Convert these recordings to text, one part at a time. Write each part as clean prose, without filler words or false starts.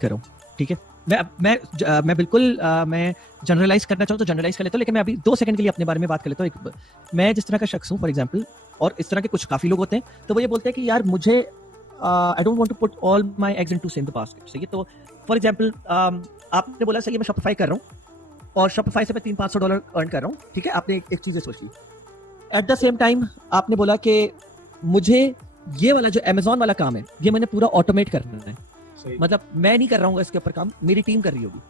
कर रहा हूँ, ठीक है। मैं बिल्कुल मैं जनरलाइज करना चाहूँ तो जनरलाइज कर लेता हूँ, लेकिन मैं अभी 2 सेकंड के लिए अपने बारे में बात कर लेता हूँ। मैं जिस तरह का शख्स हूँ फॉर एग्जांपल, और इस तरह के कुछ काफ़ी लोग होते हैं, तो वो ये बोलते हैं कि यार मुझे I don't want to put all my eggs into same the basket. सही है, तो फॉर एग्जांपल आपने बोला सही है मैं शॉपिफाई कर रहा हूँ और शॉपिफाई से मैं $300-500 अर्न कर रहा हूँ, ठीक है। आपने एक चीज़ सोच ली। एट द सेम टाइम आपने बोला कि मुझे ये वाला जो अमेजोन वाला काम है ये मैंने पूरा ऑटोमेट करना है, मतलब मैं नहीं कर रहा हूँ इसके ऊपर काम, मेरी टीम कर रही होगी।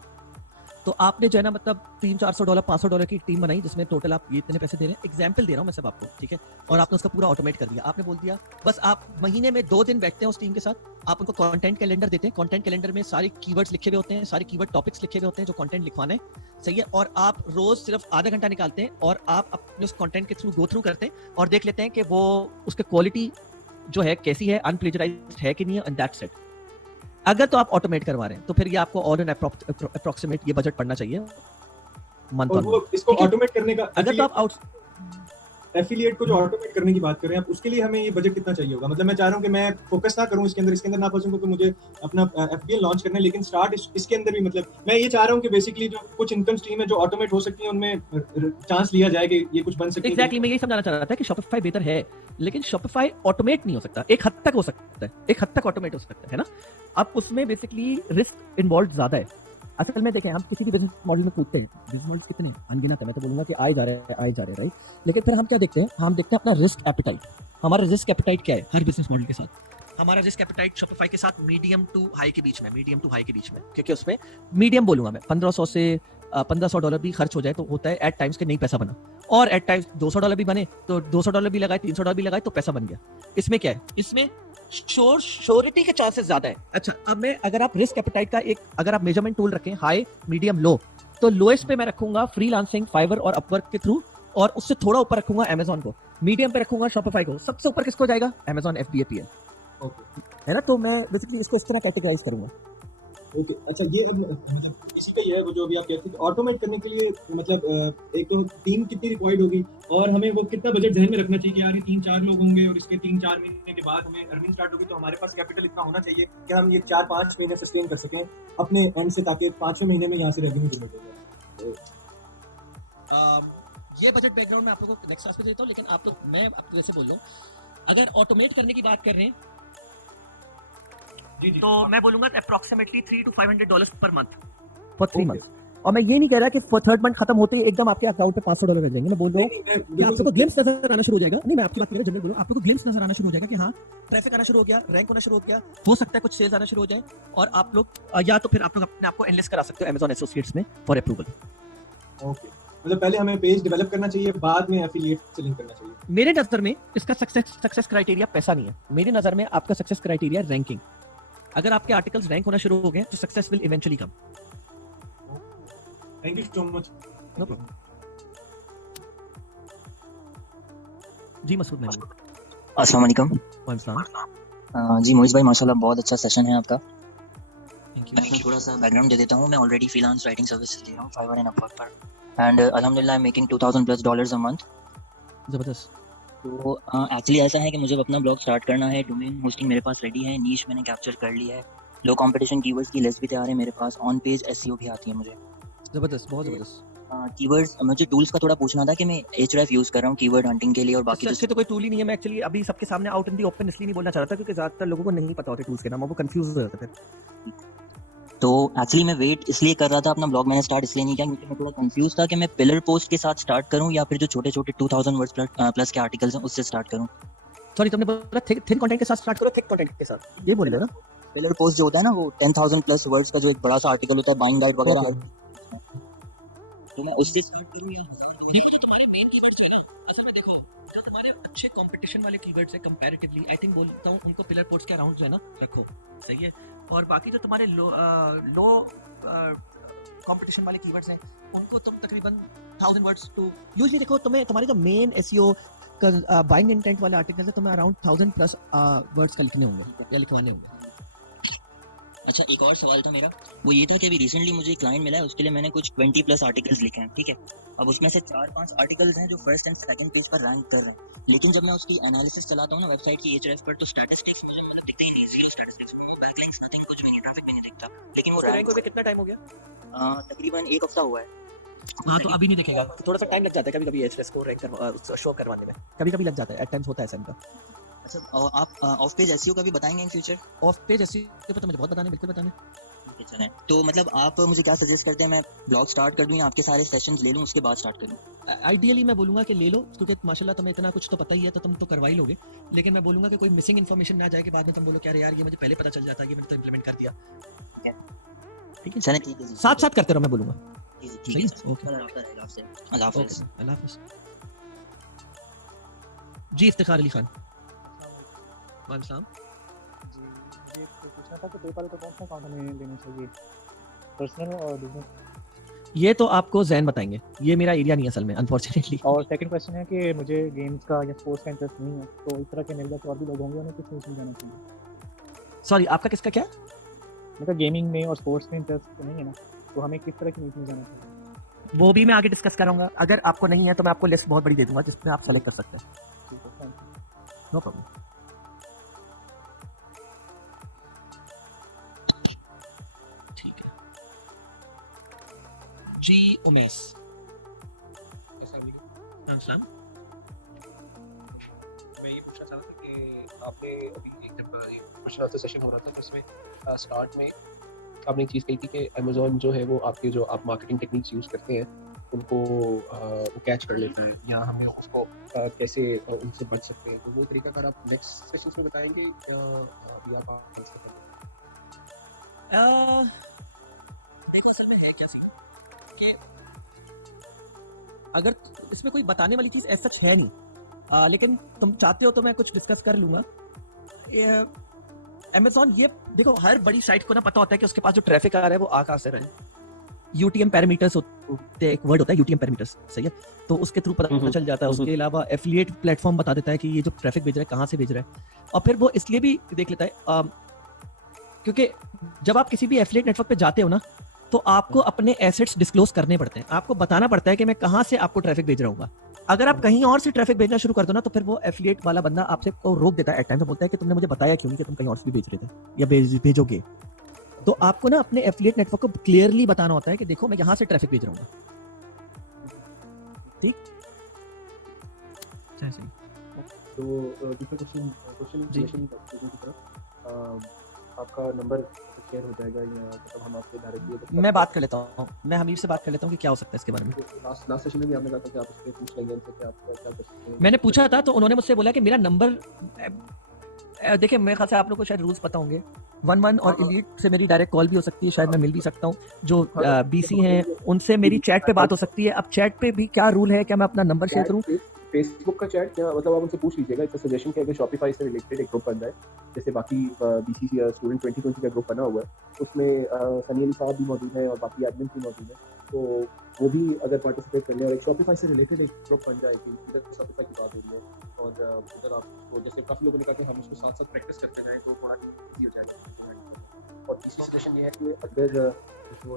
तो आपने जो है ना मतलब $300-400 $500 की टीम बनाई जिसमें टोटल आप ये इतने पैसे दे रहे हैं, एग्जाम्पल दे रहा हूँ मैं सब आपको, ठीक है। और आपने उसका पूरा ऑटोमेट कर दिया। आपने बोल दिया बस आप महीने में 2 दिन बैठते हैं उस टीम के साथ, आप उनको कंटेंट कैलेंडर देते हैं, कंटेंट कैलेंडर में सारे कीवर्ड्स लिखे हुए होते हैं, सारे कीवर्ड टॉपिक्स लिखे हुए होते हैं जो कंटेंट लिखवाना है, सही है। और आप रोज सिर्फ आधा घंटा निकालते हैं और आप अपने उस कंटेंट के थ्रू गो थ्रू करते हैं और देख लेते हैं कि वो उसके क्वालिटी जो है कैसी है, अनप्लेजराइज्ड है कि नहीं है, एंड दैट्स इट। अगर तो आप ऑटोमेट करवा रहे हैं तो फिर ये आपको ऑल एन अप्रोक्सीमेट ये बजट पड़ना चाहिए मंथ और वो इसको ऑटोमेट करने का, अगर तो आप एफिलिएट को जो ऑटोमेट करने की बात कर रहे हैं आप, उसके लिए हमें ये बजट कितना चाहिए होगा? मतलब मैं चाह रहा हूँ कि मैं फोकस ना करूँ इसके अंदर ना फंसूं, क्योंकि मुझे अपना एफबीएल लॉन्च करना है, लेकिन स्टार्ट इसके अंदर भी मतलब मैं ये चाह रहा हूँ कि बेसिकली जो कुछ इनकम स्ट्रीम है जो ऑटोमेट हो सकती है उनमें चांस लिया जाए कि ये कुछ बन सकती है। एग्जैक्टली मैं यही समझाना चाह रहा था कि शॉपिफाई बेहतर है, लेकिन शॉपिफाई ऑटोमेट नहीं हो सकता। एक हद तक हो सकता है, एक हद तक ऑटोमेट हो सकता है ना। अब उसमें बेसिकली रिस्क इन्वॉल्व ज्यादा है। असल में देखें, हम किसी भी बिजनेस मॉडल में कूदते हैं, बिजनेस मॉडल कितने हैं अनगिनत है, मैं तो बोलूंगा कि आए जा रहे हैं राइट। लेकिन फिर हम क्या देखते हैं, हम देखते हैं अपना रिस्क एपेटाइट। हमारा रिस्क एपेटाइट क्या है हर बिजनेस मॉडल के साथ? हमारा रिस्क एपेटाइट शॉपिफाई के साथ मीडियम टू हाई के बीच में, क्योंकि उसमें मीडियम बोलूंगा मैं, $1500 से $1500 भी खर्च हो जाए तो होता है एट टाइम्स के नहीं पैसा बना, और एट टाइम्स $200 भी बने तो $200 भी लगाए, $300 भी लगाए तो पैसा बन गया। इसमें क्या है, इसमें श्योरिटी के चांसेस ज्यादा है। अच्छा, अब मैं अगर आप रिस्क एपेटाइट का एक अगर आप मेजरमेंट टूल रखें हाई मीडियम लो, तो लोएस्ट पे मैं रखूंगा फ्रीलांसिंग, फाइवर और अपवर्क के थ्रू, और उससे थोड़ा ऊपर रखूंगा अमेजॉन को, मीडियम पे रखूंगा शॉपिफाई को, सबसे ऊपर किसको जाएगा? अमेजॉन एफबीएपीएल, है ना। तो मैं बेसिकली इसको इस तरह कैटेगराइज करूंगा। ओके, अच्छा ये मतलब इसी का ये है वो जो अभी आप कहते थे ऑटोमेट करने के लिए, मतलब एक तो टीम कितनी रिक्वायर्ड होगी और हमें वो कितना बजट ध्यान में रखना चाहिए कि यार ये 3-4 लोग होंगे और इसके 3-4 महीने के बाद हमें अर्निंग स्टार्ट होगी, तो हमारे पास कैपिटल इतना होना चाहिए कि हम ये 4-5 महीने सस्टेन कर सकें अपने एंड से, ताकि 5वें महीने में यहाँ से रेवेन्यू जनरेट हो जाए। ये बजट बैकग्राउंड में आप लोगों को नेक्स्ट क्लास में देता हूँ, लेकिन आप लोग, मैं आपको जैसे बोल रहा हूँ, अगर ऑटोमेट करने की बात कर रहे हैं तो मैं बोलूंगा approximately $300 to $500 per month for 3 months. और मैं ये नहीं कह रहा कि फॉर थर्ड मंथ खत्म होते ही एकदम आपके अकाउंट पे $500 रह जाएंगे। मैं बोल रहा हूँ कि आप लोगों को ग्लिम्स नजर आना शुरू हो जाएगा। नहीं, मैं आपकी बात कर रहा हूँ जनरल बोल रहा हूँ, आप लोगों को ग्लिम्स नजर आना शुरू हो जाएगा कि हाँ ट्रैफिक आना शुरू हो गया, रैंक होना शुरू हो गया, हो सकता है कुछ सेल्स आना शुरू हो जाए, और आप लोग या तो फिर आप लोग अपने आप को एनलिस्ट करा सकते हो अमेजॉन एसोसिएट्स में फॉर अप्रूवल। ओके, मतलब पहले हमें पेज डेवलप करना चाहिए, बाद में एफिलिएट से लिंक करना चाहिए। मेरे नजर में इसका सक्सेस क्राइटेरिया पैसा नहीं है, मेरी नजर में आपका सक्सेस क्राइटेरिया रैंकिंग। अगर आपके आर्टिकल्स रैंक होना शुरू हो गए तो success will eventually come. Thank you so much. No problem जी। मसूद महमूद, अस्सलाम वालेकुम। जी मोइज भाई, माशाल्लाह बहुत अच्छा सेशन है आपका। मैं थोड़ा सा बैकग्राउंड दे देता हूँ। मैं ऑलरेडी फ्रीलांस राइटिंग सर्विसेज दे रहा हूँ फाइवर एंड अपवर्क पर, एंड अल्हम्दुलिल्लाह I am making $2000+ a month. जबरदस्त। तो एक्चुअली ऐसा है कि मुझे अपना ब्लॉग स्टार्ट करना है, डोमेन होस्टिंग मेरे पास रेडी है, नीश मैंने कैप्चर कर लिया है, लो कंपटीशन कीवर्ड्स की लिस्ट भी तैयार है मेरे पास, ऑन पेज एसईओ भी आती है मुझे। जबरदस्त, बहुत जबरदस्त। कीवर्ड्स, मुझे टूल्स का थोड़ा पूछना था कि मैं एचरेफ यूज कर रहा हूँ कीवर्ड हंटिंग के लिए, और बाकी अच्छे तो कोई टूल ही नहीं है। मैं एक्चुअली अभी सबके सामने आउट इन दी ओपन इसलिए नहीं बोलना चाह रहा था क्योंकि ज्यादातर लोगों को नहीं पता होते टूल्स के नाम, वो कंफ्यूज हो जाते थे। तो एक्चुअली मैं वेट इसलिए कर रहा था, अपना ब्लॉग मैंने स्टार्ट इसलिए नहीं किया क्योंकि मैं थोड़ा कंफ्यूज था कि मैं पिलर पोस्ट के साथ स्टार्ट करूं या फिर जो छोटे छोटे 2000 वर्ड्स प्लस के आर्टिकल्स हैं उससे स्टार्ट करूं। सॉरी, तुमने बोला थिन कंटेंट के साथ स्टार्ट करो, थिक कंटेंट के साथ, ये बोल रहे हो ना? पिलर पोस्ट जो होता है ना, वो 10,000+ वर्ड्स का जो एक बड़ा सा आर्टिकल होता है, बाइंग गाइड वगैरह, तो मैं उससे स्टार्ट करूं या तुम्हारे मेन कीवर्ड्स है ना, असल में देखो जो तुम्हारे अच्छे कंपटीशन वाले कीवर्ड्स है कंपैरेटिवली, आई थिंक बोलता हूं उनको पिलर पोस्ट के अराउंड जो है ना रखो, सही है। और बाकी जो तुम्हारे लो कंपटीशन वाले कीवर्ड्स हैं उनको तुम तकरीबन 1000 वर्ड्स टू यूजुअली देखो, तुम्हें तुम्हारे जो मेन एसईओ का बाइंग इंटेंट वाले आर्टिकल है तुम्हें अराउंड 1000+ वर्ड्स का लिखने होंगे या लिखवाने होंगे। अच्छा, एक और सवाल था मेरा, वो ये था कि अभी रिसेंटली मुझे क्लाइंट मिला है, उसके लिए मैंने कुछ 20+ आर्टिकल्स लिखे हैं, ठीक है। अब उसमें से 4-5 आर्टिकल्स हैं जो फर्स्ट एंड सेकंड पेज पर रैंक कर रहे हैं, लेकिन जब मैं उसकी एनालिसिस चलाता हूँ ना वेबसाइट की Ahrefs पर, तो स्टैटिस्टिक्स मुझे मतलब दिखते ही नहीं, zero statistics, mobile clicks, nothing, कुछ भी नहीं, ट्रैफिक भी नहीं दिखता, लेकिन वो रैंक रैंक कितना टाइम हो गया? तकरीबन 1 हफ्ता हुआ है। हाँ, तो अभी नहीं दिखेगा, थोड़ा सा टाइम लग जाता है कभी कभी एचएस को रैंक शो करवाने में, कभी कभी लग जाता है, एट टाइम्स होता है ऐसा इनका। अच्छा, और आप ऑफ पेज एसईओ का भी बताएंगे in future? Of page SEO पे तो मुझे बहुत बताने, बिल्कुल बताने। ठीक है, चलें। तो मतलब आप मुझे क्या सजेस्ट करते हैं, मैं ब्लॉग स्टार्ट कर दूं या आपके सारे सेशंस ले लूं उसके बाद स्टार्ट करूं? आइडियली मैं बोलूंगा कि ले लो, क्योंकि माशाल्लाह तुम्हें इतना कुछ तो पता ही है, तो तुम तो करवा ही लोगे, लेकिन मैं बोलूंगा कि कोई मिसिंग इन्फॉर्मेशन ना जाए कि बाद में तुम बोलो क्या यार ये मुझे पहले पता चल जाता कि मैंने तो इम्प्लीमेंट कर दिया। ठीक है, चलें, ठीक है जी, साथ साथ करते रहो, मैं बोलूंगा। जी जी, ठीक सही है है, सर, ओके कल रब्ता रहेगा आपसे। अल्लाह ओके, हाफिज़। अल्लाह हाफिज़। जी इफ्तिखार अली खान। वालेकुम सलाम। जी, मुझे एक पूछना था कि पेपाल का कौन सा अकाउंट हमें लेना चाहिए, पर्सनल और बिजनेस? ये तो आपको जैन बताएंगे, ये मेरा एरिया नहीं है असल में, अनफॉर्चुनेटली। और सेकंड क्वेश्चन है कि मुझे गेम्स का या स्पोर्ट्स का इंटरेस्ट नहीं है, तो इस तरह के मेरे जैसे और भी लोग होंगे, उन्हें किस न्यूज़ में जाना चाहिए? सॉरी, आपका किसका क्या? मतलब गेमिंग में और स्पोर्ट्स में इंटरेस्ट तो नहीं है ना, तो हमें किस तरह की न्यूज़ में जाना चाहिए? वो भी मैं आगे डिस्कस कराऊंगा, अगर आपको नहीं है तो मैं आपको लिस्ट बहुत बड़ी दे दूंगा जिसमें आप सेलेक्ट कर सकते हैं, ठीक है, थैंक यू। No problem. ठीक है जी, उमेश। अस्सलाम। मैं ये पूछना चाह रहा था कि आपने अभी एक जब क्वेश्चन आंसर सेशन हो रहा था तो उसमें स्टार्ट में आपने एक चीज़ कही थी कि अमेज़न जो है वो आपके जो आप मार्केटिंग टेक्निक्स यूज़ करते हैं उनको वो कैच कर लेता है, या हमें उसको कैसे उनसे बच सकते हैं, तो वो तरीकाकार आप नेक्स्ट सेशंस में बताएंगे या आप आंसर करेंगे? देखो सर, में है क्या सीन कि अगर इसमें कोई बताने वाली चीज ऐसा है नहीं, लेकिन तुम चाहते हो तो मैं कुछ डिस्कस कर लूंगा। अमेज़न, ये देखो हर बड़ी साइट को ना पता होता है कि उसके पास जो ट्रैफिक आ रहा है वो आ कहां से रहा है। यूटीएम पैरामीटर्स होते हैं, एक वर्ड होता है यूटीएम पैरामीटर्स, सही है, तो उसके थ्रू पता चल जाता है। उसके अलावा एफिलिएट प्लेटफॉर्म बता देता है कि ये जो ट्रैफिक भेज रहा है कहाँ से भेज रहा है, और फिर वो इसलिए भी देख लेता है क्योंकि जब आप किसी भी एफिलिएट नेटवर्क पे जाते हो ना, तो आपको अपने एसेट्स डिस्क्लोज करने पड़ते हैं, आपको बताना पड़ता है कि मैं कहाँ से आपको ट्रैफिक भेज रहा हूँ। अगर आप कहीं और से ट्रैफिक भेजना शुरू कर दो ना, तो फिर वो एफिलिएट वाला बंदा आपसे को रोक देता है एट टाइम, तो बोलता है कि तुमने मुझे बताया क्यों नहीं कि तुम कहीं और से भी भेज रहे थे या भेजोगे। तो आपको ना अपने एफिलिएट नेटवर्क को क्लियरली बताना होता है कि देखो मैं यहाँ से ट्रैफिक भेज रहा हूँ, ठीक। तो दूसरा क्वेश्चन इन्फॉर्मेशन की तरफ आपका नंबर शेयर हो जाएगा या मतलब हम आपसे डायरेक्टली मैं बात कर लेता हूँ, मैं हमीर से बात कर लेता हूँ कि क्या हो सकता है इसके बारे में। लास्ट सेशन में भी आपने कहा था कि आप उससे पूछ लेंगे उनसे कि आप क्या कर सकते हैं। मैंने पूछा था तो उन्होंने मुझसे बोला कि मेरा नंबर, देखिए मेरे ख्याल से आप लोग को शायद रूल्स पता होंगे, 11 और इलीट से मेरी डायरेक्ट कॉल भी हो सकती है, शायद मैं मिल भी सकता हूँ, जो बीसी हैं उनसे मेरी चैट पे बात हो सकती है। अब चैट पे भी क्या रूल है, क्या मैं अपना नंबर शेयर करूँ? फेसबुक का चैट क्या मतलब आप उनसे पूछ लीजिएगा, इट्स सजेशन कि अगर शॉपिफाई से रिलेटेड एक ग्रुप बन जाए, जैसे बाकी बीसीसी या स्टूडेंट 2020 का ग्रुप बना हुआ है, उसमें सनी अली साहब भी मौजूद हैं और बाकी एडमिन भी मौजूद हैं, तो वो भी अगर पार्टिसिपेट कर लें और एक शॉपिफाई से रिलेटेड एक ग्रुप बन जाए कि इधर शॉपिफाई की बात हो रही है और उधर आपको जैसे काफ़ी लोगों ने कहा कि हम उसको साथ साथ प्रैक्टिस करते जाएँ तो थोड़ा ईजी हो जाएगा। और तीसरी सजेशन ये है कि अगर जो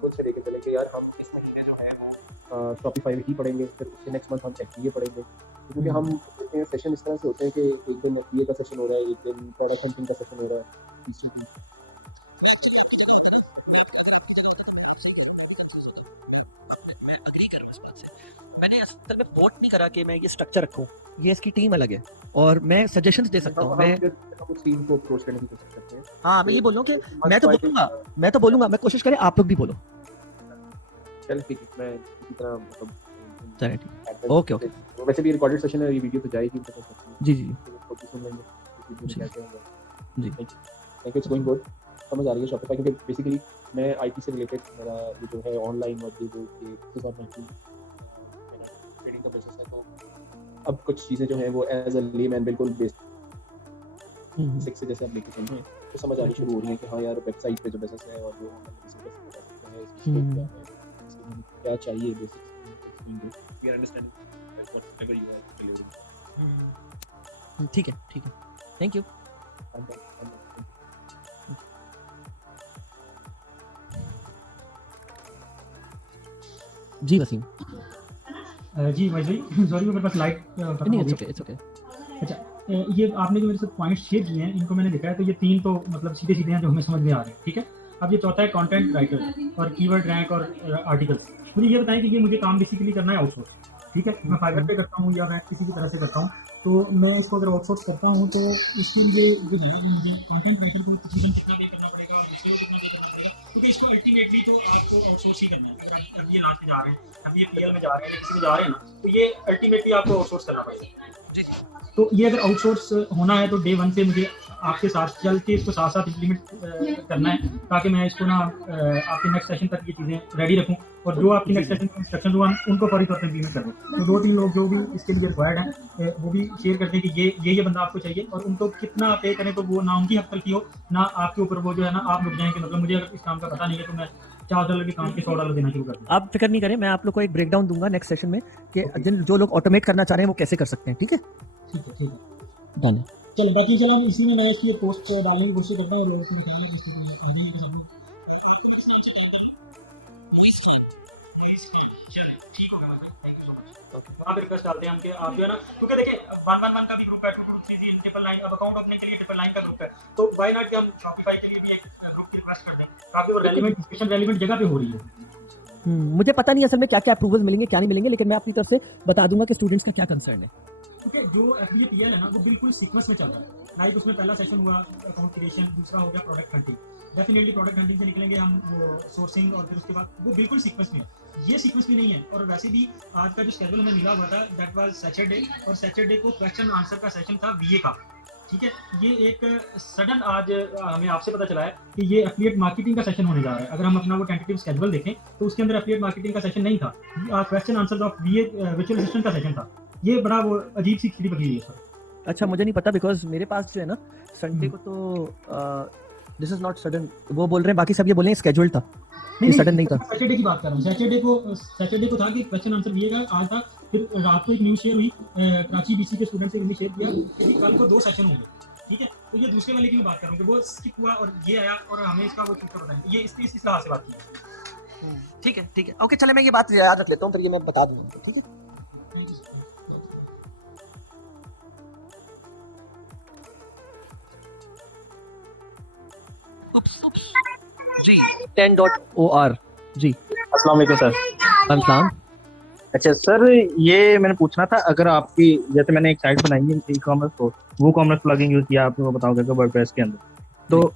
कुछ से लेके चले कि यार हम इस महीने जो है वो शॉपिफाई ही पढ़ेंगे, फिर उसके नेक्स्ट मंथ हम एफडीए पढ़ेंगे, क्योंकि हम देखते हैं सेशन इस तरह से होते हैं कि एक दिन एफडीए का सेशन हो रहा है, एक दिन प्रोडक्ट हंटिंग का सेशन हो रहा है, तीसरी दिन मैं एग्री कर रहा हूं इस बात से। मैंने असल में वोट नहीं करा कि मैं ये स्ट्रक्चर रखूं, ये इसकी टीम अलग है और मैं सजेशंस दे सकता हूं। मैं उस टीम को अप्रोच करने की कोशिश करते हैं। हाँ, मैं ये बोल रहा हूं कि मैं तो बोलूंगा, मैं कोशिश करें आप लोग भी बोलो। चल ठीक है, मैं इसी तरह मतलब चलिए ठीक, ओके ओके। तो वैसे भी रिकॉर्डेड सेशन है, ये वीडियो तो जाएगी तो जी जी उसको भी सुन लेंगे इस वीडियो में क्या क्या होगा। जी thank you, it's going good, समझ आ रही है शॉपिफाई, क्योंकि बेसिकली मैं आईटी से रिलेटेड मेरा ये जो है ऑनलाइन और ये जो मेरा ट्रेडिंग का बिजनेस है, तो अब कुछ चीज़ें जो हैं वो एज अ लेमैन बिल्कुल बेसिक से जैसे आप लेके चल रहे हैं तो समझ आनी शुरू हो रही है कि हाँ यार वेबसाइट पे जो बिजनेस है और वो क्या चाहिए basic, we are understanding whatever you are delivering. ठीक है, थैंक यू। जी वसीम। जी भाई सॉरी मेरे पास लाइट नहीं, इट्स ओके। अच्छा ये आपने जो मेरे साथ पॉइंट शेयर किए हैं इनको मैंने देखा है, तो ये 3 तो मतलब सीधे हैं जो हमें समझ में आ रहे हैं, ठीक है। अब ये चौथा है कंटेंट राइटर और कीवर्ड रैंक और आर्टिकल्स। मुझे ये बताएं कि ये मुझे काम बेसिकली करना है आउटसोर्स, ठीक है। मैं फाइवर पे करता हूँ या मैं किसी भी तरह से करता हूँ, तो मैं इसको अगर आउटसोर्स करता हूँ तो इसके लिए जो है मुझे कंटेंट राइटर को तकरीबन कितना पे करना पड़ेगा, SEO कितना पे करना पड़ेगा, क्योंकि इसको अल्टीमेटली तो आपको आउटसोर्स ही करना है। अगर आप ये लास्ट में जा रहे हैं, अब ये PL में जा रहे हैं, किसी में जा रहे हैं ना, तो ये अल्टीमेटली आपको आउटसोर्स करना पड़ेगा। जी। तो ये अगर आउटसोर्स होना है तो डे 1 से मुझे आपके साथ चल के इसको साथ साथ इम्प्लीमेंट करना है, ताकि मैं इसको ना आपके नेक्स्ट सेशन तक ये चीज़ें रेडी रखूं, और जो आपकी नेक्स्ट सेशन में इंस्ट्रक्शन दूँ उनको फौरी तौर पर इम्प्लीमेंट कर दूँ। तो 2-3 लोग जो भी इसके लिए रिक्वायर्ड हैं वो भी शेयर करते हैं कि ये बंदा आपको चाहिए, और उनको कितना पे करें तो वो ना उनकी हक तलफी हो ना आपके ऊपर, वो जो है ना आप रुक जाएंगे। मतलब मुझे अगर इस काम का पता नहीं है तो मैं $4 के काम के $100 देना शुरू कर दूँ। आप फिक्र नहीं करें, मैं आप लोग को एक ब्रेकडाउन दूंगा नेक्स्ट सेशन में कि जिन जो लोग ऑटोमेट करना चाह रहे हैं वो कैसे कर सकते हैं, ठीक है। ठीक है डन। चलो बाकी चलो हम इसी में मैं इसकी पोस्ट डालने की कोशिश करता हूँ। वहाँ पे रिक्वेस्ट डालते हैं हम कि आप जो है ना, क्योंकि देखिए 111 का भी ग्रुप है, 2223 ट्रिपल लाइन, अब अकाउंट ओपनिंग के लिए ट्रिपल लाइन का ग्रुप है, तो व्हाई नॉट कि हम शॉपिफाई के लिए भी एक ग्रुप रिक्वेस्ट कर दें, काफी वो रेलेवेंट डिस्कशन रेलेवेंट जगह पे हो रही है। मुझे पता नहीं असल में क्या क्या अप्रूवल मिलेंगे क्या नहीं मिलेंगे, लेकिन मैं अपनी तरफ से बता दूंगा कि स्टूडेंट्स का क्या कंसर्न है। क्योंकि जो एफिलिएट PL है ना वो बिल्कुल सीक्वेंस में चल रहा है। लाइक उसमें पहला सेशन हुआ अकाउंट क्रिएशन, दूसरा हो गया product hunting. Definitely product hunting से निकलेंगे हम सोर्सिंग, और फिर उसके बाद वो बिल्कुल सीक्वेंस में है। ये सीक्वेंस में नहीं है, और वैसे भी आज का जो शेड्यूल हमें मिला हुआ था दैट वाज सैटरडे, और सैटरडे को क्वेश्चन आंसर का सेशन था VA का, ठीक है। ये एक सडन आज हमें आपसे पता चला है कि ये एफिलिएट मार्केटिंग का सेशन होने जा रहा है। अगर हम अपना वो टेंटेटिव शेड्यूल देखें तो उसके अंदर एफिलिएट मार्केटिंग का सेशन नहीं था, question answer of VA visualization का सेशन था। ये बड़ा वो अजीब सी खिचड़ी पकी हुई है सर। अच्छा मुझे नहीं पता, बिकॉज मेरे पास जो है ना संडे को तो दिस इज नॉट सडन, वो बोल रहे हैं, बाकी सब ये बोल रहे हैं स्केड्यूल्ड था, नहीं सडन नहीं था। सैटरडे की बात कर रहा हूँ। सैटरडे को था कि क्वेश्चन आंसर VA का आज था। फिर रात को एक न्यूज़ शेयर हुई, कराची BC के स्टूडेंट से शेयर किया कि कल को 2 सेशन होंगे, ठीक है। तो ये दूसरे वाले की मैं बात कर रहा हूँ कि वो स्किप हुआ और ये आया, और हमें इसका वो चीज़ का पता नहीं। ये इस लिहाज से बात की। ठीक है ओके, चले मैं ये बात याद रख लेता हूँ, फिर ये मैं बता दूंगा, ठीक है। जी 10.or जी अस्सलाम वालेकुम सर। अस्सलाम। अच्छा सर, ये मैंने पूछना था, अगर आपकी जैसे मैंने एक साइट बनाई है ई-कॉमर्स, तो वो कॉमर्स प्लगइन यूज किया आपने, वो बताओगे कि वर्डप्रेस के अंदर, तो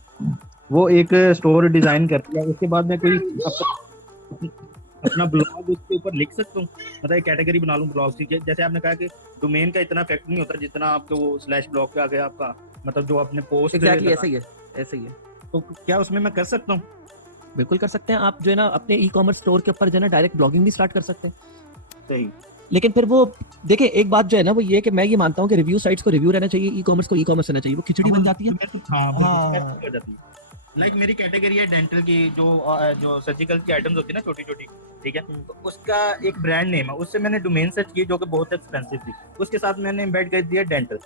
वो एक स्टोर डिजाइन करती है, उसके बाद मैं कोई अपना ब्लॉग उसके ऊपर लिख सकता हूँ, मतलब एक कैटेगरी बना लूँ ब्लॉग की। जैसे आपने कहा कि डोमेन का इतना इफेक्ट नहीं होता जितना आपके वो स्लैश ब्लॉग पे आ गया आपका, मतलब जो आपने पोस्ट एग्जैक्टली ऐसा ही है। तो क्या उसमें मैं कर सकता हूँ? बिल्कुल कर सकते हैं आप, जो है ना अपने ई-कॉमर्स स्टोर के ऊपर जो है ना डायरेक्ट ब्लॉगिंग भी स्टार्ट कर सकते हैं। सही। लेकिन फिर वो देखिए एक बात जो है ना वो ये है कि मैं ये मानता हूँ कि रिव्यू साइट्स को रिव्यू रहना चाहिए, ई-कॉमर्स को ई-कॉमर्स रहना चाहिए, वो खिचड़ी बन जाती है। लाइक मेरी कैटेगरी है डेंटल की, जो सर्जिकल की आइटम्स होती है ना छोटी छोटी, ठीक है, तो उसका एक ब्रांड नेम है, उससे मैंने डोमेन सर्च की जो कि बहुत एक्सपेंसिव थी, उसके साथ मैंने एम्बेड कर दिया डेंटल,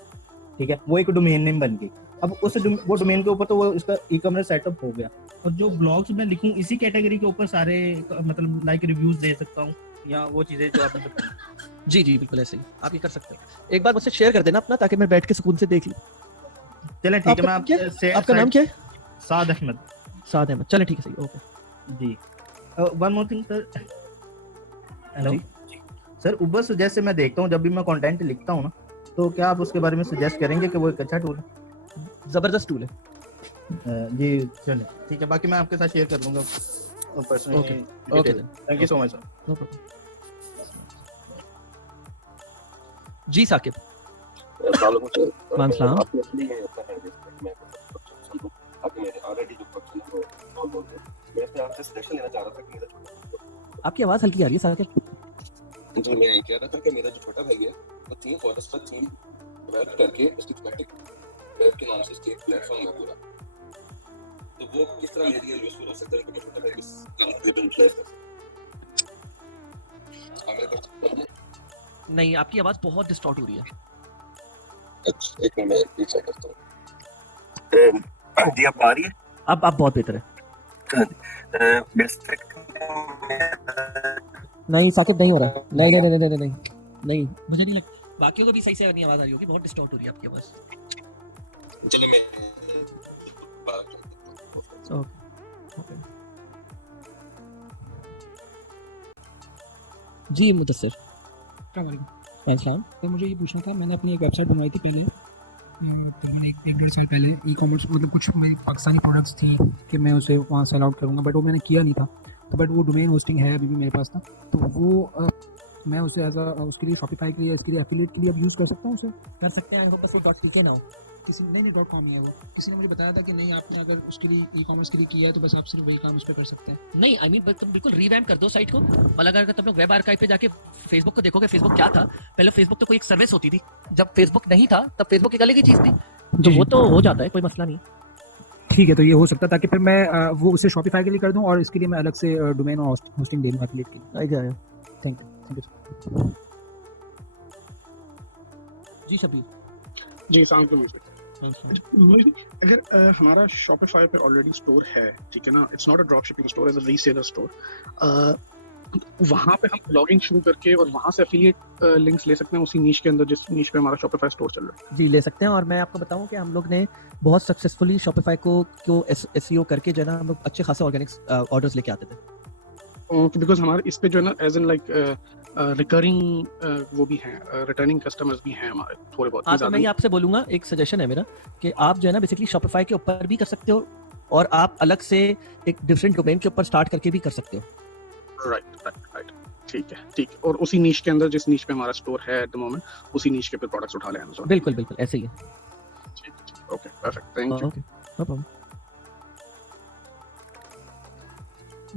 ठीक है, वो एक डोमेन नेम बन गई। अब वो डोमेन के ऊपर तो वो इसका ई-कॉमर्स सेटअप हो गया, और जो ब्लॉग्स मैं लिखूं इसी कैटेगरी के ऊपर सारे मतलब लाइक रिव्यूज दे सकता हूँ, या वो चीजें जो आपने बताई। जी बिल्कुल ऐसे ही आप ये कर सकते हैं। एक बार मुझसे शेयर कर देना अपना, ताकि मैं बैठ के सुकून से देख लूं। चलें ठीक है, मैं आपका नाम क्या है? साद अहमद। साद अहमद, चलें ठीक है, सही, ओके जी। One more thing sir, hello sir, उबस जैसे मैं देखता हूँ जब भी मैं कंटेंट लिखता हूँ ना, तो क्या आप उसके बारे में सजेस्ट करेंगे कि वो एक अच्छा टूल है? जबरदस्त टूल है जी। चलिए ठीक है, बाकी मैं आपके साथ शेयर कर लूंगा personally. Okay thank you so much sir. No problem. जी साकिब। वालेकुम आपकी आवाज हल्की आ रही है साकिब। जी मैं ये कह रहा था कि मेरा जो छोटा भाई है वो थीम फॉरेस्ट पर थीम डेवलप करके सिस्टमैटिक वेब के नाम से इसके प्लेटफॉर्म है पूरा, तो वो किस तरह मेरे लिए यूजफुल हो सकता है कि छोटा भाई इस लेवल प्लेस नहीं आपकी आवाज बहुत डिस्टॉर्ट हो रही है। अच्छा एक मिनट मैं एक चेक करता हूँ। जी अब आ रही है? अब बहुत बेहतर है। नहीं साकिब नहीं हो रहा, नहीं नहीं नहीं नहीं नहीं नहीं, मुझे नहीं लगता बाकियों को भी सही से नहीं आवाज आ रही होगी, बहुत डिस्टॉर्ट हो रही है आपकी आवाज। चलिए मैं ओके जी मुदस्सिर। अस्सलाम। तो मुझे ये पूछना था, मैंने अपनी एक वेबसाइट बनवाई थी पहले, तकरीबन एक डेढ़ साल पहले। ई कॉमर्स मतलब कुछ मेरी पाकिस्तानी प्रोडक्ट्स थी कि मैं उसे वहाँ सेल आउट करूँगा, बट वो मैंने किया नहीं था। तो बट वो डोमेन होस्टिंग है अभी भी मेरे पास था, तो वो मैं उसे एज उसके लिए शॉपिफाई के लिए, इसके लिए एफिलिएट के लिए अब यूज़ कर सकता हूँ उसे? कर सकते हैं। बस वो .pk ना हो, किसी नहीं .com नहीं है वो, किसी ने मुझे बताया था कि नहीं आपने अगर उसके लिए ई कॉमर्स के लिए किया है तो बस आप सिर्फ वही काम उस पर कर सकते हैं। नहीं आई मीन तुम बिल्कुल रिवैम्प कर दो साइट को। मतलब अगर तुम लोग वेब आर्काइव पे जाके फेसबुक को देखोगे, फेसबुक क्या था पहले, फेसबुक तो कोई एक सर्विस होती थी, जब फेसबुक नहीं था तब फेसबुक एक अलग ही चीज थी, तो वो तो हो जाता है, कोई मसला नहीं। ठीक है, तो ये हो सकता है ताकि फिर मैं वो उसे शॉपिफाई के लिए कर दूं और इसके लिए मैं अलग से डोमेन और होस्टिंग दे दूं एफिलिएट के लिए। आइडिया है। Thank you. जी शबीर। जी सलाम। अगर हमारा शॉपिफाई पे ऑलरेडी स्टोर है, ठीक है ना, it's not a drop shipping store, as a reseller store, वहाँ पे हम ब्लॉगिंग शुरू करके और वहाँ से एफिलिएट लिंक्स ले सकते हैं उसी नीश के अंदर जिस नीश पे हमारा शॉपिफाई स्टोर चल रहा है। जी ले सकते हैं, और मैं आपको बताऊं कि हम लोग ने बहुत सक्सेसफुली शॉपिफाई को एसईओ करके जो है ना हम लोग अच्छे खासे ऑर्गेनिक ऑर्डर्स लेके आते थे। बिकॉज हमारे इस पे जो है ना एज इन लाइक रिकरिंग वो भी हैं, रिटर्निंग कस्टमर्स भी हैं हमारे थोड़े बहुत। हाँ तो मैं ये आपसे बोलूंगा, एक सजेशन है मेरा कि आप जो है ना बेसिकली शॉपिफाई के ऊपर भी कर सकते हो और आप अलग से एक डिफरेंट डोमेन के ऊपर स्टार्ट करके भी कर सकते हो। राइट ठीक है। और उसी नीश के अंदर जिस नीश पे हमारा स्टोर है एट द मोमेंट, उसी नीश के पे प्रोडक्ट्स उठा ले अमेज़न। बिल्कुल ऐसे ही है। ठीक okay perfect, thank you. Okay no problem.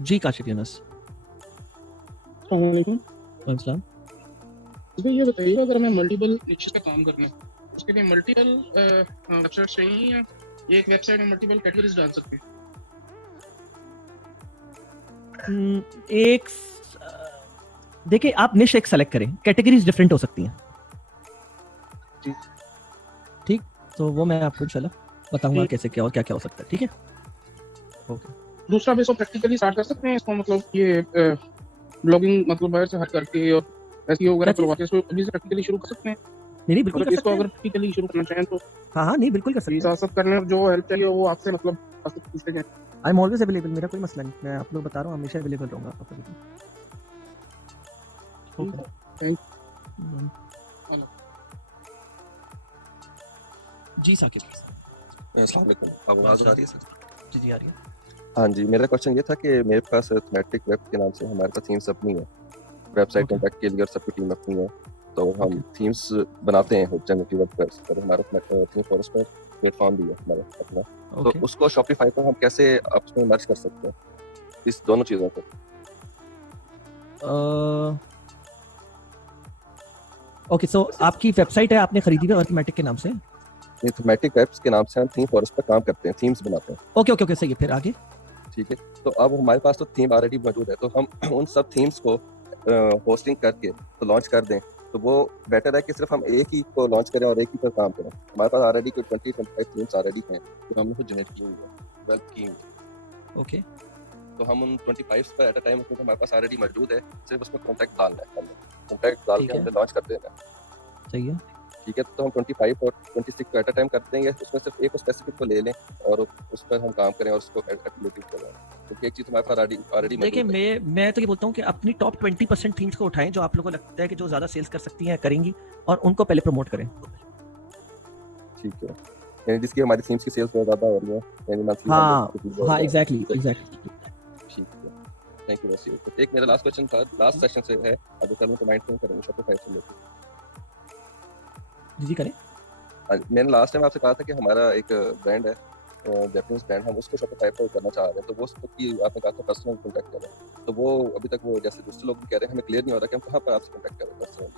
जी काशिफ यूनुस। अस्सलाम वालेकुम। अस्सलाम। इसमें ये बताइए, अगर हमें मल्टीपल निचेस पे काम करना है, उसके लिए मल्टीपल वेबसाइट चाहिए या एक वेबसाइट में मल्टीपल कैटेगरीज डाल सकते हैं? एक देखिए, आप निश एक सेलेक्ट करें, कैटेगरीज डिफरेंट हो सकती हैं। ठीक, तो वो मैं आपको इंशाल्लाह बताऊंगा कैसे क्या और क्या हो सकता है। ठीक है, ओके। दूसरा बेस प्रैक्टिकली स्टार्ट कर सकते हैं इसको, मतलब ये ब्लॉगिंग मतलब बाहर से हट करके और एसईओ वगैरह करवाते हैं, अभी से प्रैक्टिकली शुरू कर सकते हैं? नहीं बिल्कुल कर सकते हैं। अगर प्रैक्टिकली शुरू करना चाहें तो हाँ नहीं बिल्कुल कर सकते हैं। सब करने जो हेल्प चाहिए वो आपसे मतलब आपसे पूछ लेंगे। आई एम ऑलवेज अवेलेबल, मेरा कोई मसला नहीं, मैं आप लोग बता रहा हूँ हमेशा अवेलेबल रहूंगा आपको। जी साकिब। अस्सलाम वालेकुम, आवाज़ आ रही है सर? जी आ रही है। हाँ जी, मेरा क्वेश्चन ये था कि मेरे पास थीमेटिक वेब के नाम से हमारे पास थीम्स अपनी है, वेबसाइट कॉन्टैक्ट के लिए और सबकी टीम अपनी है, तो हम थीम्स बनाते हैं जनरेटिव वर्डप्रेस पर, हमारा थीम फॉरेस्ट पर प्लेटफॉर्म भी है हमारा अपना, तो उसको शॉपिफाई पर हम कैसे आपस में मर्ज कर सकते हैं इस दोनों चीज़ों को? ओके, सो आपकी वेबसाइट है, आपने खरीदी है अर्थमेटिक के नाम से? थीमेटिक वेब्स के नाम से हम थीम फॉरेस्ट पर काम करते हैं, थीम्स बनाते हैं। ओके सही है, फिर आगे? ठीक है, तो अब हमारे पास तो थीम ऑलरेडी मौजूद है, तो हम उन सब थीम्स को होस्टिंग करके तो लॉन्च कर दें, तो वो बेटर है कि सिर्फ हम एक ही को लॉन्च करें और एक ही पर काम करें? हमारे पास ऑलरेडी कोई 20-25 थीम्स ऑलरेडी हैं जो हमने खुद जनरेट की हुई है, डेवलप की हुई है। ओके, तो हम उन 25 पर एट अ टाइम हमारे पास ऑलरेडी मौजूद है, सिर्फ उसमें कॉन्टैक्ट डालना है, कॉन्टैक्ट डाल के हमने लॉन्च कर देना है। सही है, ठीक है, तो हम 25 और 26 को एट अ टाइम कर देंगे, उसमें सिर्फ एक स्पेसिफिक को ले लें और उस पर हम काम करें और उसको एफिलिएट करें, क्योंकि एक चीज़ हमारे पास ऑलरेडी देखिए मैं तो ये बोलता हूँ कि अपनी टॉप 20% थीम्स को उठाएं जो आप लोगों को लगता है कि जो ज़्यादा सेल्स कर सकती हैं करेंगी, और उनको पहले प्रमोट करें। ठीक है, यानी जिसकी हमारी थीम्स की सेल्स बहुत ज़्यादा हो रही है, यानी मंथली। हाँ एग्जैक्टली। ठीक है, थैंक यू वैसे। एक मेरा लास्ट क्वेश्चन था, लास्ट सेशन से है, अगर सर को माइंड करेंगे शॉपिफाई से लेकर। जी करें। मैंने लास्ट टाइम आपसे कहा था कि हमारा एक ब्रांड है जैपनीज ब्रांड, हम उसको शॉपिफाई पर करना चाह रहे हैं, तो वो उसकी आपने कहा था पर्सनल कॉन्टैक्ट करें, तो वो अभी तक वो जैसे दूसरे लोग भी कह रहे हैं, हमें क्लियर नहीं हो रहा कि हम कहाँ पर आपसे कॉन्टैक्ट करें पर्सनली।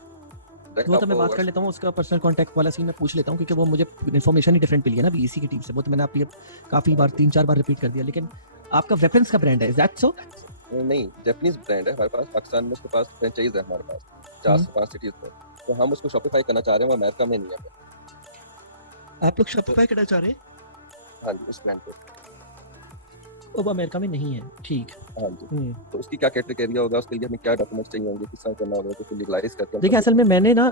वो तो मैं बात कर लेता हूँ, उसका पर्सनल कॉन्टैक्ट वाला सीन मैं पूछ लेता हूँ, क्योंकि वो मुझे इन्फॉर्मेशन ही डिफरेंट मिली है ना बीईसी की टीम से, वो तो मैंने आपके काफ़ी बार 3-4 बार रिपीट कर दिया। लेकिन आपका वेपन्स का ब्रांड है, इज दैट सो? नहीं, जापानीज ब्रांड है हमारे पास, पाकिस्तान में उसके पास फ्रेंचाइज है हमारे पास 4 से 5 सिटीज पर, तो हम उसको शॉपिफाई करना चाह रहे हैं, वो अमेरिका में नहीं है। आप लोग शॉपिफाई करना चाह रहे हैं? हाँ जी, उस प्लान पे। वो अमेरिका में नहीं है, ठीक। हाँ जी, तो उसकी क्या क्राइटेरिया होगा, उसके लिए हमें क्या डॉक्यूमेंट्स चाहिए होंगे, किस तरह करना होगा, तो लीगलाइज करके हम देखिए सब असल में मैंने ना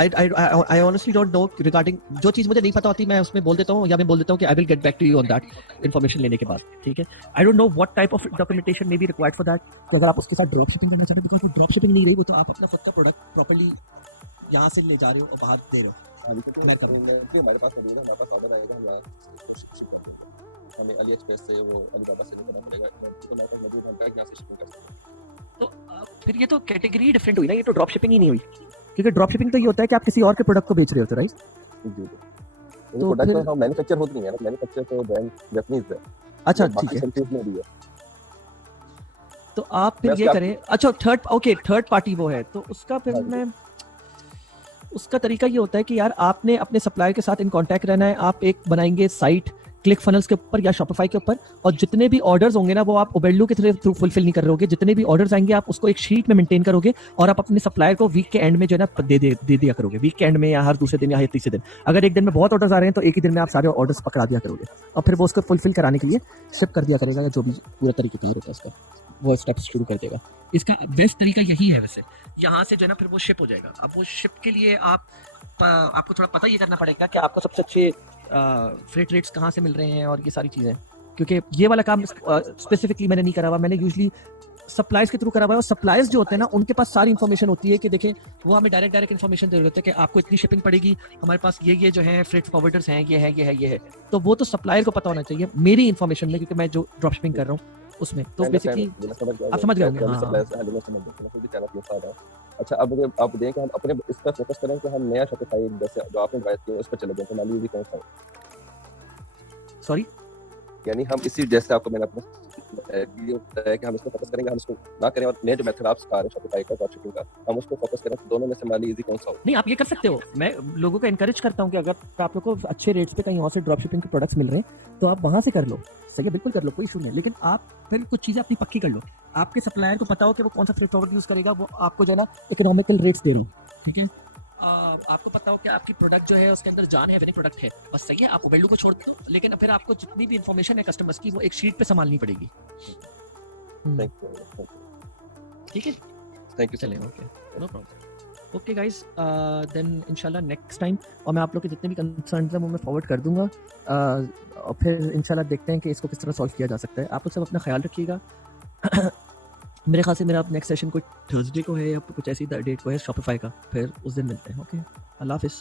I honestly don't know regarding जो चीज़ मुझे नहीं पता होती मैं उसमें बोल देता हूँ या मैं बोल देता हूँ कि I will get back to you on that information लेने के बाद, ठीक है। I don't know what type of documentation may be required for that कि अगर आप उसके साथ ड्रॉप शिपिंग करना चाहते हैं, बिकॉज वो ड्रॉप शिपिंग नहीं रही, वो तो आप अपना खुद का प्रोडक्ट प्रॉपर्ली यहाँ से ले जा रहे हो और बाहर दे रहे हो। हाँ जी, तो मैं कर रहा हूँ। हमारे पास अभी ना, हमारे पास ऑर्डर आएगा, हम यहाँ से शिप कर देंगे। हमें अली एक्सप्रेस से वो अलीबाबा से लेना पड़ेगा, तो हमारे पास मौजूद हम डायरेक्ट यहाँ से शिपिंग कर सकते हैं। तो फिर ये तो कैटेगरी डिफरेंट हुई ना, ये तो ड्रॉप शिपिंग ही नहीं हुई, क्योंकि ड्रॉप शिपिंग तो ये होता है कि आप किसी और के प्रोडक्ट को बेच रहे होते हो, राइट? जी, तो प्रोडक्ट तो हम मैन्युफैक्चर होती नहीं है ना, मैन्युफैक्चर तो ब्रांड जापानीज है। अच्छा, बाकी ठीक है। कंट्रीज में भी है। तो आप फिर वैसे ये आप- करें, अच्छा थर्ड पार्टी वो है, तो उसका फिर हाँ जी। मैं उसका तरीका ये होता है कि यार आपने अपने सप्लायर के साथ इन कांटेक्ट रहना है। आप एक बनाएंगे साइट क्लिक फनल्स के ऊपर या शॉपिफाई के ऊपर, और जितने भी ऑर्डर्स होंगे ना वो आप ओबेल्डू के थ्रू फुलफिल नहीं कर रहे होगे। जितने भी ऑर्डर्स आएंगे आप उसको एक शीट में मेंटेन करोगे और आप अपने सप्लायर को वीक के एंड में जो है ना दे दिया करोगे, वीक के एंड में या हर दूसरे दिन या हर तीसरे दिन। अगर एक दिन में बहुत ऑर्डर्स आ रहे हैं तो एक ही दिन में आप सारे ऑर्डर्स पकड़ा दिया करोगे और फिर वो उसको फुलफिल कराने के लिए शिप कर दिया करेगा, या जो भी पूरा तरीका होता है उसका, वो स्टेप्स शुरू कर देगा। इसका बेस्ट तरीका यही है वैसे, यहाँ से जो है ना फिर वो शिप हो जाएगा। अब वो शिप के लिए आपको थोड़ा पता ये करना पड़ेगा कि आपको सबसे अच्छे फ्रेट रेट्स कहाँ से मिल रहे हैं और ये सारी चीज़ें, क्योंकि ये वाला काम स्पेसिफिकली मैंने नहीं करा हुआ, मैंने यूजली सप्लायर्स के थ्रू करा हुआ है। और सप्लायर्स जो होते हैं ना उनके पास सारी इन्फॉर्मेशन होती है कि देखें वो हमें डायरेक्ट इन्फॉर्मेशन दे रहे होते हैं कि आपको इतनी शिपिंग पड़ेगी, हमारे पास ये जो है फ्रेट फॉरवर्डर्स हैं, ये है, तो वो तो सप्लायर को पता होना चाहिए मेरी इन्फॉर्मेशन में, क्योंकि मैं जो ड्रॉप शिपिंग कर रहा हूँ उसमें। तो बेसिकली आप समझ गए होंगे। हाँ। अच्छा, अब आप देखें कि हम अपने इस पर फोकस करें कि हम नया शॉपिफाई जैसे जो आपने एडवाइस किया उस पर चले जाएं, तो मान लीजिए कौन सा सॉरी, यानी हम इसी जैसे आपको मैंने अपना वीडियो बताया कि हम इस पर फोकस करेंगे, हम इसको ना करें और नए जो मेथड आप सिखा रहे हैं शॉपिफाई का ड्रॉप शिपिंग का, हम उस पर फोकस करें, तो दोनों में से मान लीजिए कौन सा हो। नहीं आप ये कर सकते हो। मैं लोगों को एनकरेज करता हूँ कि अगर आप लोग को अच्छे रेट्स पे कहीं और से ड्रॉप शिपिंग के प्रोडक्ट्स मिल रहे हैं तो आप वहाँ से कर लो, सही है, बिल्कुल कर लो, कोई इशू नहीं है। लेकिन आप फिर कुछ चीज़ें अपनी पक्की कर लो। आपके सप्लायर को पता हो कि वो कौन सा फ्रेट फॉरवर्ड यूज़ करेगा, वो आपको जो है ना इकोनॉमिकल रेट्स दे रहा हूँ, ठीक है। आपको पता हो कि आपकी प्रोडक्ट जो है उसके अंदर जान है, विनिंग प्रोडक्ट है, बस सही है, आप ओबेल्डू को छोड़ दो। लेकिन फिर आपको जितनी भी इन्फॉर्मेशन है कस्टमर्स की वो एक शीट पे संभालनी पड़ेगी। ठीक है, थैंक यू, चलें, okay, no problem. Okay guys, then इंशाल्लाह नेक्स्ट टाइम, और मैं आप लोग के जितने भी कंसर्न्स हैं वो मैं फॉरवर्ड कर दूंगा, और फिर इंशाल्लाह देखते हैं कि इसको किस तरह सॉल्व किया जा सकता है। आप लोग सब अपना ख्याल रखिएगा। मेरे ख्याल से मेरा नेक्स्ट सेशन कोई थर्सडे को है या कुछ ऐसी डेट को है शॉपिफाई का, फिर उस दिन मिलते हैं। ओके, अल्लाह हाफिज़।